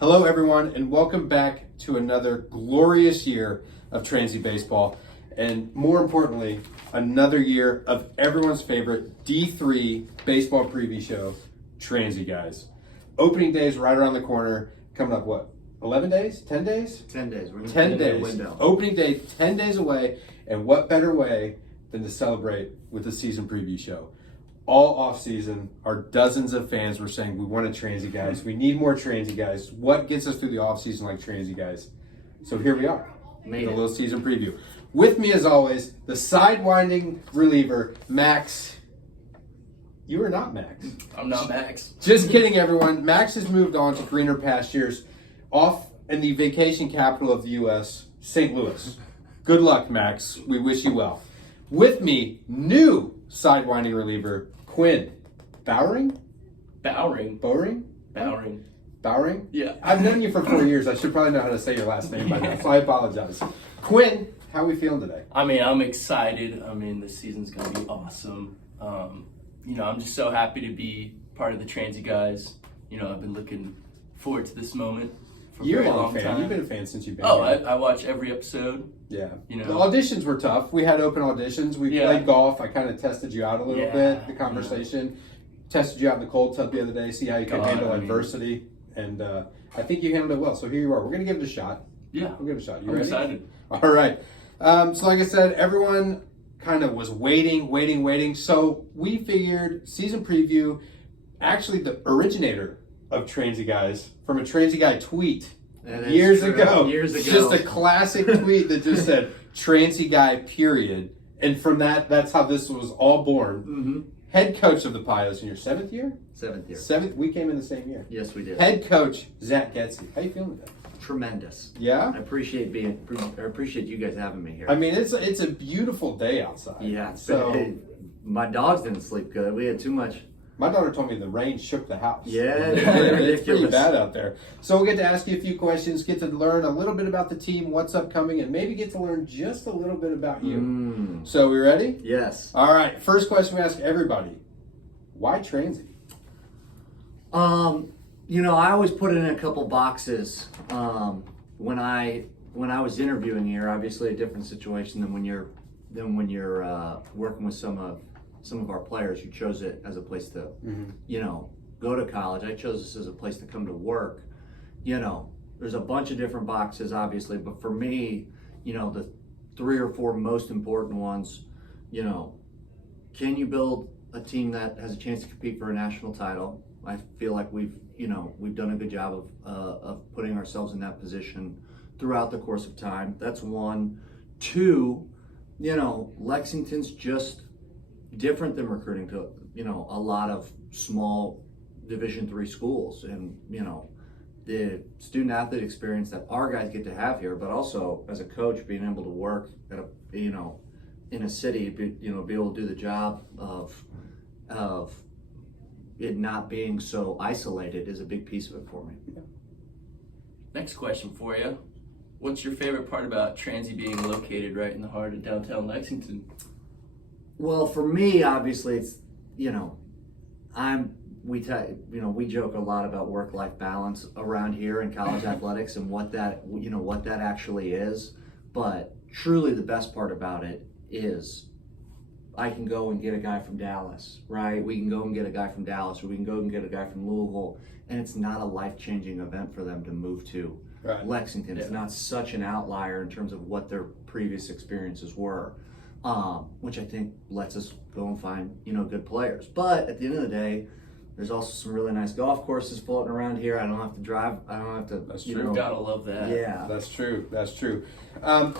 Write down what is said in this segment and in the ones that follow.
Hello, everyone, and welcome back to another glorious year of Transy baseball, and more importantly, another year of everyone's favorite D3 baseball preview show, Transy Guys. Opening day is right around the corner. Coming up, what, 11 days? 10 days? 10 days. We're in 10 days. Window. Opening day, 10 days away, and what better way than to celebrate with a season preview show? All off season, our dozens of fans were saying, we want a Transy Guys. We need more Transy Guys. What gets us through the off season like Transy Guys? So here we are, with a little season preview. With me, as always, the sidewinding reliever, Max. You are not Max. I'm not Max. Just kidding, everyone. Max has moved on to greener pastures off in the vacation capital of the U.S., St. Louis. Good luck, Max. We wish you well. With me, new sidewinding reliever, Quinn. Bowering? Bowering. Yeah. I've known you for 4 years. I should probably know how to say your last name by now, so I apologize. Quinn, how are we feeling today? I mean, I'm excited. This season's going to be awesome. I'm just so happy to be part of the Transy Guys. I've been looking forward to this moment for a very long time. You've been a fan since you've been here. I I watch every episode. Yeah. The auditions were tough. We had open auditions. We played golf. I kind of tested you out a little bit, the conversation. Tested you out in the cold tub the other day, see how you can handle adversity. And I think you handled it well. So here you are. We're going to give it a shot. Yeah. We'll give it a shot. You I'm ready? excited. All right. So like I said, everyone kind of was waiting. So we figured season preview, actually the originator of Transy Guys, from a Transy Guy tweet years ago. Just a classic tweet that just said Transy Guy, period. And from that's how this was all born. Mm-hmm. Head coach of the Pios in your 7th year? 7th year. 7th? We came in the same year. Yes, we did. Head coach Zack Getsee. How you feeling today? Tremendous. Yeah? I appreciate you guys having me here. I mean, it's a beautiful day outside. Yeah. My dogs didn't sleep good. We had too much. My daughter told me the rain shook the house. Yeah, it's pretty bad out there. So we'll get to ask you a few questions, get to learn a little bit about the team, what's upcoming, and maybe get to learn just a little bit about you. So we ready? Yes. All right. First question we ask everybody: why Transy? I always put it in a couple boxes. When I was interviewing here, obviously a different situation than when you're working with some of our players. You chose it as a place to, go to college. I chose this as a place to come to work. There's a bunch of different boxes, obviously, but for me, the 3 or 4 most important ones, can you build a team that has a chance to compete for a national title? I feel like we've done a good job of putting ourselves in that position throughout the course of time. That's 1. 2, Lexington's just different than recruiting to, a lot of small Division III schools, and, the student athlete experience that our guys get to have here, but also as a coach, being able to work at in a city, be able to do the job of it not being so isolated is a big piece of it for me. Next question for you. What's your favorite part about Transy being located right in the heart of downtown Lexington? Well, for me, obviously, it's, we joke a lot about work-life balance around here in college athletics and what that actually is. But truly the best part about it is I can go and get a guy from Dallas, right? We can go and get a guy from Dallas, or we can go and get a guy from Louisville, and it's not a life-changing event for them to move to Lexington. It's not such an outlier in terms of what their previous experiences were. Which I think lets us go and find, good players. But at the end of the day, there's also some really nice golf courses floating around here. I don't have to drive. I don't have to. That's true. Gotta love that. Yeah. That's true.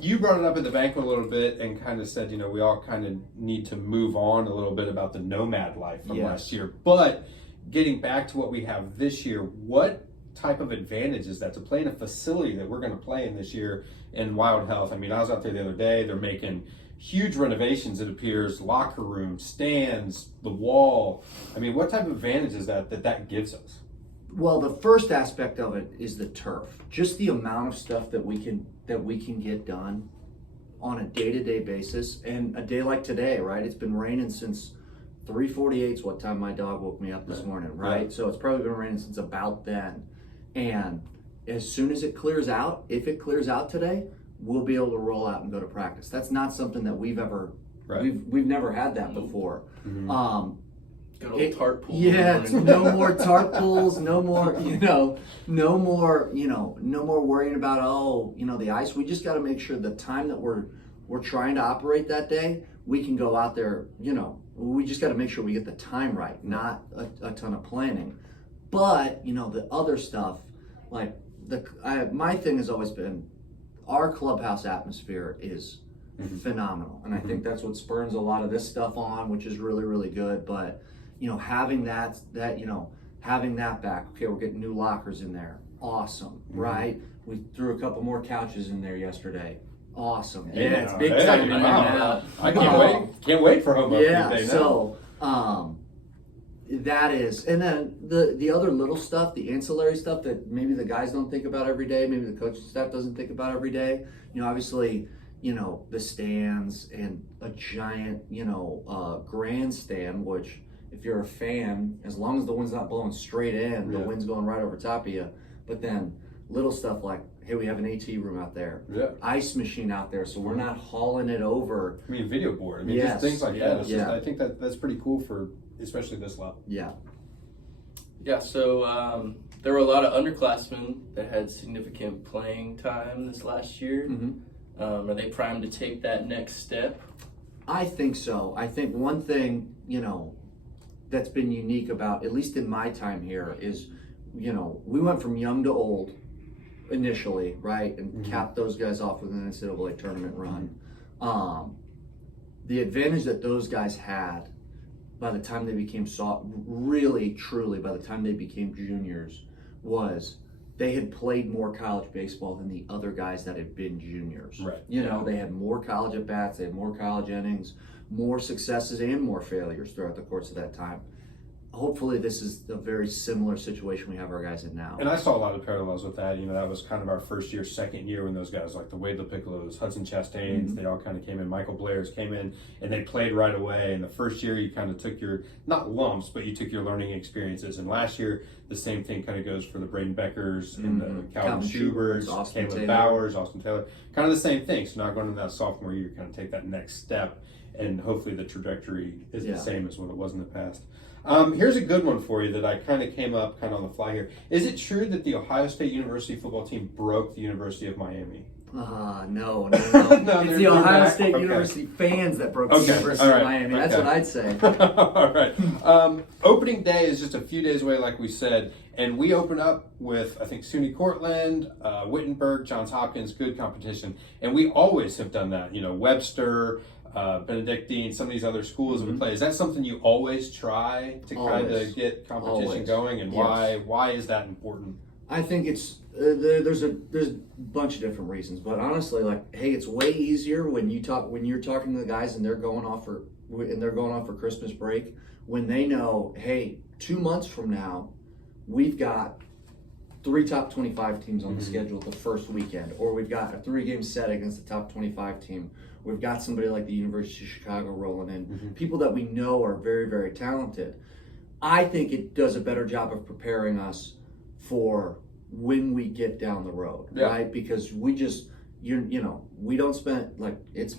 You brought it up at the banquet a little bit and kind of said, we all kind of need to move on a little bit about the nomad life from last year. But getting back to what we have this year, what type of advantage is that to play in a facility that we're going to play in this year in Wild Health? I mean, I was out there the other day. They're making huge renovations, it appears, locker room, stands, the wall. I mean, what type of advantage is that gives us? Well, the first aspect of it is the turf. Just the amount of stuff that we can get done on a day-to-day basis. And a day like today, right? It's been raining since 3:48 is what time my dog woke me up this morning, right? So it's probably been raining since about then. And as soon as it clears out, if it clears out today, we'll be able to roll out and go to practice. That's not something that we've ever, we've never had that before. Good old tarp pool. Yeah, no more tarp pools, no more, no more worrying about, the ice. We just got to make sure the time that we're trying to operate that day, we can go out there, we just got to make sure we get the time right, not a ton of planning. But, the other stuff, like my thing has always been our clubhouse atmosphere is phenomenal. And I think that's what spurns a lot of this stuff on, which is really, really good. But, having that back, okay, we're getting new lockers in there. Awesome, right? We threw a couple more couches in there yesterday. Awesome. Yeah, it's big time in there now. I can't wait for home opening day now. So that is, and then the other little stuff, the ancillary stuff that maybe the guys don't think about every day, maybe the coaching staff doesn't think about every day. Obviously, the stands and a giant, grandstand, which if you're a fan, as long as the wind's not blowing straight in, the wind's going right over top of you. But then little stuff like, hey, we have an AT room out there, ice machine out there, so we're not hauling it over. I mean, video board. Just things like that. It's just, I think that's pretty cool for especially this level. Yeah. Yeah. So there were a lot of underclassmen that had significant playing time this last year. Are they primed to take that next step? I think so. I think one thing, that's been unique about, at least in my time here, is, we went from young to old initially, right? And capped those guys off with an NCAA tournament run. The advantage that those guys had by the time they became really, truly, by the time they became juniors, was they had played more college baseball than the other guys that had been juniors. Right. They had more college at bats, they had more college innings, more successes and more failures throughout the course of that time. Hopefully this is a very similar situation we have our guys in now. And I saw a lot of parallels with that. That was kind of our first year, second year when those guys like the Wade LaPiccolos, Hudson Chastains, they all kind of came in. Michael Blair's came in and they played right away. And the first year you kind of took your, not lumps, but you took your learning experiences. And last year, the same thing kind of goes for the Braden Beckers and the Calvin Schuberts, Caleb Bowers, Austin Taylor. Kind of the same thing. So now going into that sophomore year, you kind of take that next step. And hopefully the trajectory is the same as what it was in the past. Here's a good one for you that I kind of came up kind of on the fly here. Is it true that the Ohio State University football team broke the University of Miami? No. It's the Ohio State University fans that broke the University of Miami. That's what I'd say. All right. Opening day is just a few days away, like we said, and we open up with, I think, SUNY Cortland, Wittenberg, Johns Hopkins, good competition, and we always have done that. Webster, Benedictine, some of these other schools that we play. Is that something you always try to kind of get competition going, and why is that important? I think it's there's a bunch of different reasons, but honestly, hey, it's way easier when you're talking to the guys and they're going off for Christmas break, when they know, hey, 2 months from now we've got 3 top 25 teams on the schedule the first weekend, or we've got a 3-game set against the top 25 team. We've got somebody like the University of Chicago rolling in, people that we know are very, very talented. I think it does a better job of preparing us for when we get down the road, right? Because we just, we don't spend, it's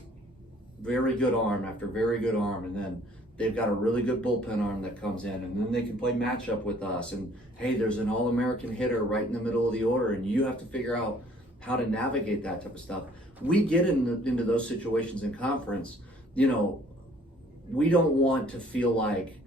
very good arm after very good arm, and then they've got a really good bullpen arm that comes in, and then they can play matchup with us, and hey, there's an All-American hitter right in the middle of the order, and you have to figure out how to navigate that type of stuff. We get into those situations in conference, we don't want to feel like,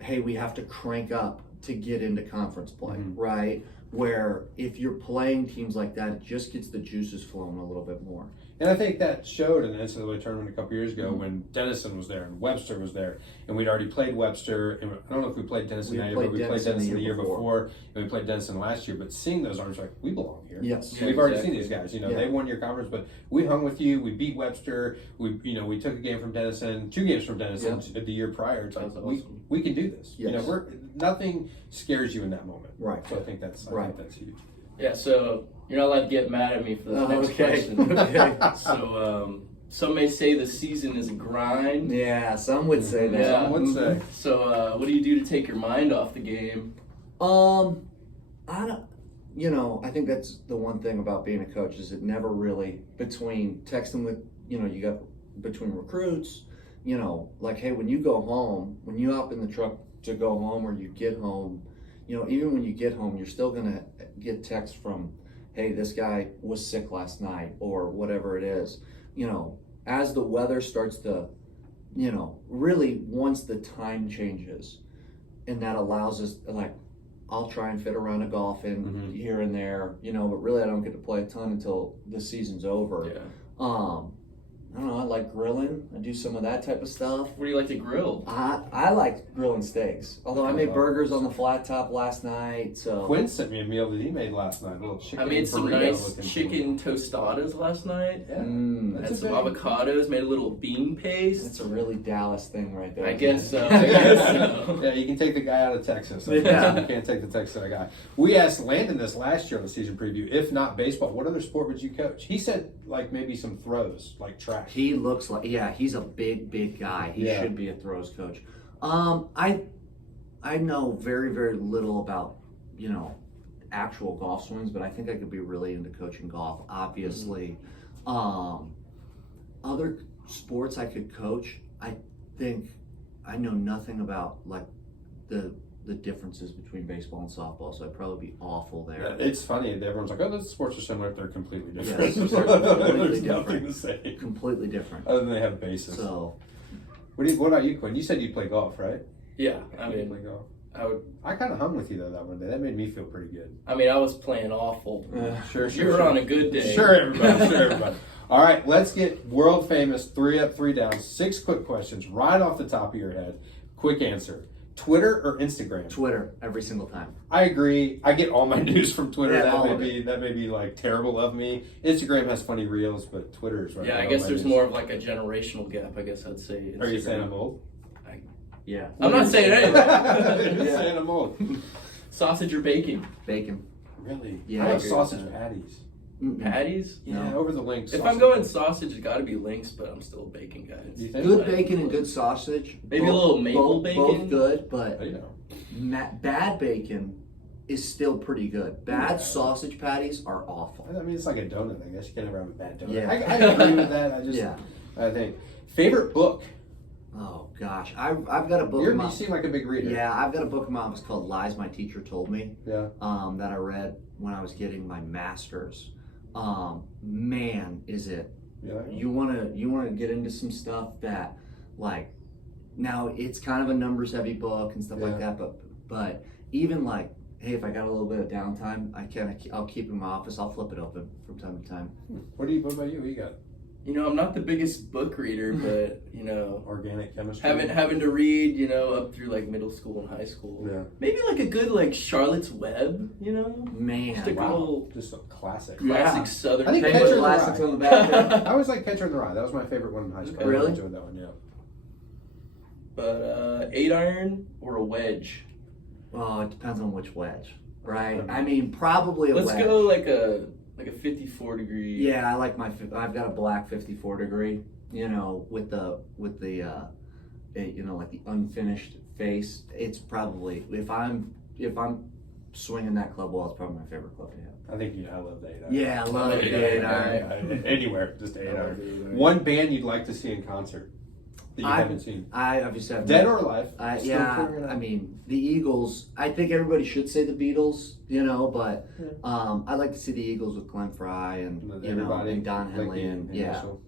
hey, we have to crank up to get into conference play, right? Where if you're playing teams like that, it just gets the juices flowing a little bit more. And I think that showed in the NCAA tournament a couple years ago when Denison was there and Webster was there, and we'd already played Webster. And I don't know if we played Denison that year, but we played Denison the year before, and we played Denison last year. But seeing those arms, we belong here. Yes, we've already seen these guys. They won your conference, but we hung with you. We beat Webster. We took a game from Denison, 2 games from Denison the year prior. It's like we can do this. Yes. Nothing scares you in that moment. Right. So I think that's huge. Yeah. So you're not allowed to get mad at me for the next question. Okay. So some may say the season is a grind. Yeah, some would say that. Yeah. Some would say. So what do you do to take your mind off the game? I don't. I think that's the one thing about being a coach is it never really between texting with, you got between recruits, like, hey, when you go home, when you hop in the truck to go home or you get home, even when you get home, you're still going to get texts from, hey, this guy was sick last night or whatever it is. As the weather starts to, really once the time changes and that allows us, like, I'll try and fit around a golf in here and there, but really I don't get to play a ton until the season's over. Yeah. I don't know, I like grilling. I do some of that type of stuff. What do you like to grill? I like grilling steaks. Although I made burgers on the flat top last night, so. Quinn sent me a meal that he made last night. A little chicken. I made some nice looking chicken tostadas last night. Yeah. Had some avocados, made a little bean paste. That's a really Dallas thing right there. I guess so. Yeah, you can take the guy out of Texas. Yeah. You can't take the Texas guy. We asked Landon this last year on the season preview. If not baseball, what other sport would you coach? He said like maybe some throws, like track. He looks like, he's a big guy. He should be a throws coach. I know very, very little about, actual golf swings, but I think I could be really into coaching golf, obviously. Other sports I could coach, I think I know nothing about like the differences between baseball and softball, so I'd probably be awful there. Yeah, it's funny. Everyone's like, "Oh, those sports are similar. They're completely different." Yes, they're completely There's different. nothing to say Completely different. other than they have bases. So, What about you, Quinn? You said you play golf, right? Yeah, You play golf. I kind of hung with you though that one day. That made me feel pretty good. I was playing awful. Sure. You were on a good day. Sure, everybody. All right, let's get world famous 3 up, 3 down. 6 quick questions right off the top of your head. Quick answer. Twitter or Instagram? Twitter every single time. I agree. I get all my news from Twitter. Yeah, that may be like terrible of me. Instagram has funny reels, but Twitter is right. Yeah, I guess there's more of like a generational gap. I guess I'd say. Instagram. Are you saying I'm old? Yeah. I'm not saying anything. You're saying I'm old. Sausage or bacon? Bacon. Really? Yeah, I I have agree sausage with that. patties. Patties? Yeah, over the links. If I'm going sausage, it's got to be links, but I'm still a bacon guy. You think? Good bacon and good sausage. Maybe a little maple bacon. Both good, but You know. bad bacon is still pretty good. Bad sausage patties are awful. I mean, it's like a donut. I guess you can never have a bad donut. Yeah. I agree with that. I think. Favorite book? Oh gosh, I've got a book. You seem like a big reader. Yeah, I've got a book in my office called "Lies My Teacher Told Me." Yeah. That I read when I was getting my master's. Man, is it? Yeah. You wanna get into some stuff that, like, now it's kind of a numbers heavy book and stuff like that, but even like, hey, if I got a little bit of downtime, I'll keep it in my office. I'll flip it open from time to time. What about you? What you got? I'm not the biggest book reader, but Organic chemistry. having to read, up through like middle school and high school. Yeah. Maybe like a good like Charlotte's Web, Man, Just a little Just a classic. classic Southern. I think paper. Catcher in the classics Rye. on the back there. I always like Catcher in the Rye. That was my favorite one in high school. Really? I enjoyed that one. Yeah. But 8-iron or a wedge? Oh, it depends on which wedge, right? I mean, probably a wedge. Let's go like a 54 degree. Yeah, I like I've got a black 54 degree, with the like the unfinished face. It's probably, if I'm swinging that club ball, it's probably my favorite club to have. I love the 8-iron. Yeah, I love the 8-iron. Anywhere, just 8-iron. One band you'd like to see in concert that you haven't seen? I obviously have Dead or alive? I mean, the Eagles. I think everybody should say the Beatles, but I'd like to see the Eagles with Glenn Fry and and Don Henley and Joe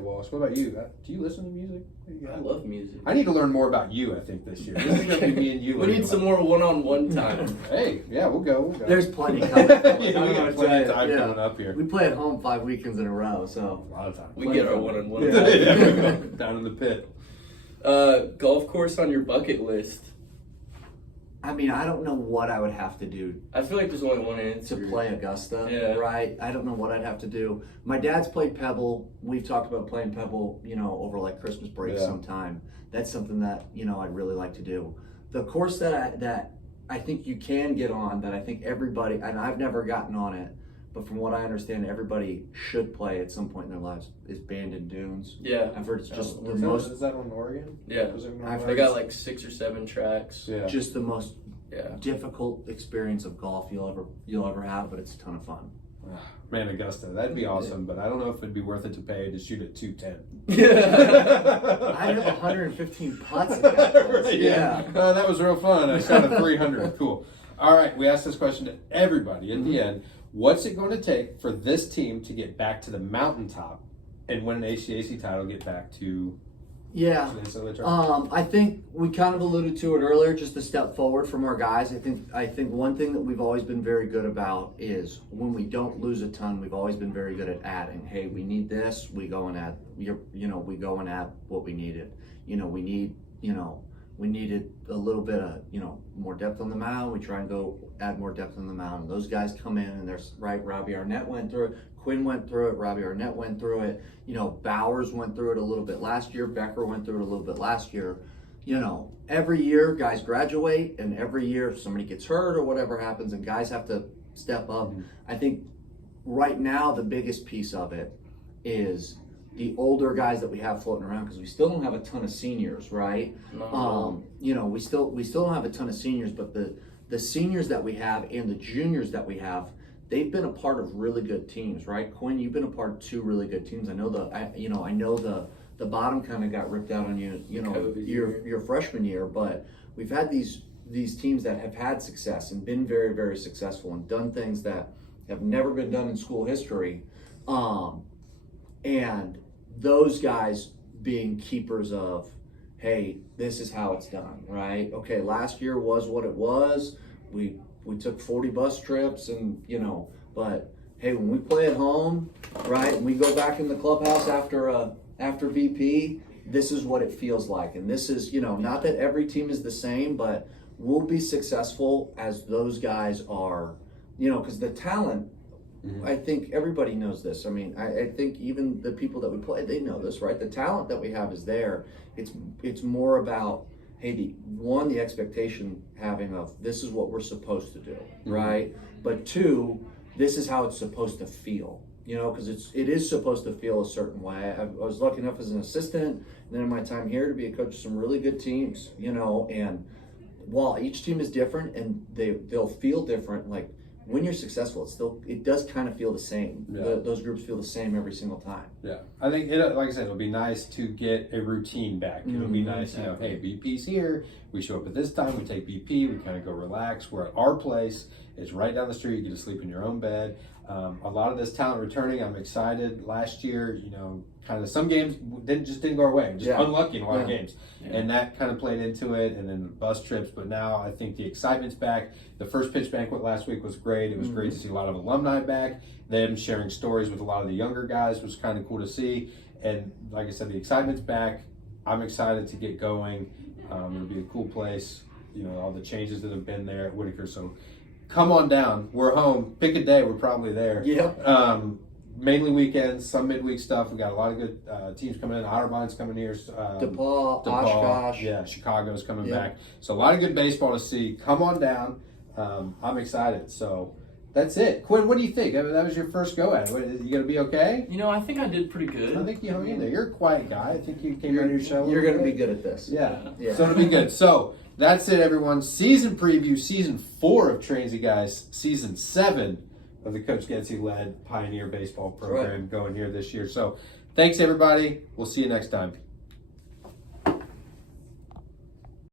Walsh. What about you? Do you listen to music? I love music. I need to learn more about you. I think this year. This is gonna be me and you. We need some more one-on-one time. Hey, yeah, we'll go. There's plenty coming. We got plenty of time coming up here. We play at home 5 weekends in a row, so A lot of time. We get our one-on-one. Down in the pit. Golf course on your bucket list. I mean, I don't know what I would have to do I feel like there's only one answer. to play Augusta, Yeah. right? I don't know what I'd have to do. My dad's played Pebble. We've talked about playing Pebble, over like Christmas break sometime. That's something that, I'd really like to do. The course that I think you can get on, that I think everybody, and I've never gotten on it, but from what I understand, everybody should play at some point in their lives, is Bandon Dunes. Yeah. I've heard it's just the Is most, that on Oregon? Yeah. Is it on I've They Oregon? got like 6 or 7 tracks. Yeah. just the most difficult experience of golf you'll ever have, but it's a ton of fun. Man, Augusta, that'd be awesome, but I don't know if it'd be worth it to pay to shoot at 210. I have 115 putts at that place. Right, Yeah. That was real fun. I shot a 300. Cool. All right, we asked this question to everybody at the end. What's it going to take for this team to get back to the mountaintop and win an HCAC title, get back to Yeah. I think we kind of alluded to it earlier, just a step forward from our guys. I think one thing that we've always been very good about is when we don't lose a ton, we've always been very good at adding. Hey, we need this, we go and add, we go and add what we needed. We needed a little bit of, more depth on the mound. We try and go add more depth on the mound. And those guys come in and there's, right, Robbie Arnett went through it, Quinn went through it, Robbie Arnett went through it, Bowers went through it a little bit last year, Becker went through it a little bit last year. Every year guys graduate, and every year somebody gets hurt or whatever happens and guys have to step up. I think right now the biggest piece of it is the older guys that we have floating around, because we still don't have a ton of seniors, right? We still don't have a ton of seniors, but the seniors that we have and the juniors that we have, they've been a part of really good teams, right? Quinn, you've been a part of 2 really good teams. I know the bottom kind of got ripped out on you, your freshman year, but we've had these teams that have had success and been very, very successful and done things that have never been done in school history. And those guys being keepers of, hey, this is how it's done, right? Okay, last year was what it was. We took 40 bus trips and, but hey, when we play at home, right, and we go back in the clubhouse after VP, this is what it feels like. And this is, not that every team is the same, but we'll be successful as those guys are, because the talent, I think everybody knows this. I mean, I think even the people that we play, they know this, right? The talent that we have is there. It's more about, hey, the expectation having of this is what we're supposed to do, right? But 2, this is how it's supposed to feel, because it is supposed to feel a certain way. I was lucky enough as an assistant, and then in my time here to be a coach of some really good teams, and while each team is different and they'll feel different, like, when you're successful, it does kind of feel the same. Yeah. Those groups feel the same every single time. Yeah, I think like I said, it'll be nice to get a routine back. It'll be nice, hey, BP's here. We show up at this time. We take BP. We kind of go relax. We're at our place. It's right down the street. You get to sleep in your own bed. A lot of this talent returning. I'm excited. Last year, kind of some games didn't go our way. Just unlucky in a lot of games, and that kind of played into it. And then the bus trips. But now I think the excitement's back. The first pitch banquet last week was great. It was great to see a lot of alumni back. Them sharing stories with a lot of the younger guys was kind of cool to see. And like I said, the excitement's back. I'm excited to get going. It'll be a cool place. All the changes that have been there at Whitaker. So come on down. We're home. Pick a day. We're probably there. Yeah. Mainly weekends, some midweek stuff. We got a lot of good teams coming in. Otterbine's coming here. DePaul, Oshkosh. Yeah, Chicago's coming back. So a lot of good baseball to see. Come on down. I'm excited. So that's it. Quinn, what do you think? I mean, that was your first go at it. You going to be okay? I think I did pretty good. I think you hung in there. You're a quiet guy. I think you came out of your shell. You're going to be good at this. Yeah. So it'll be good. So that's it, everyone. Season preview, season 4 of Transy Guys, season 7 of the Coach Getsee-led Pioneer Baseball program going here this year. So thanks, everybody. We'll see you next time.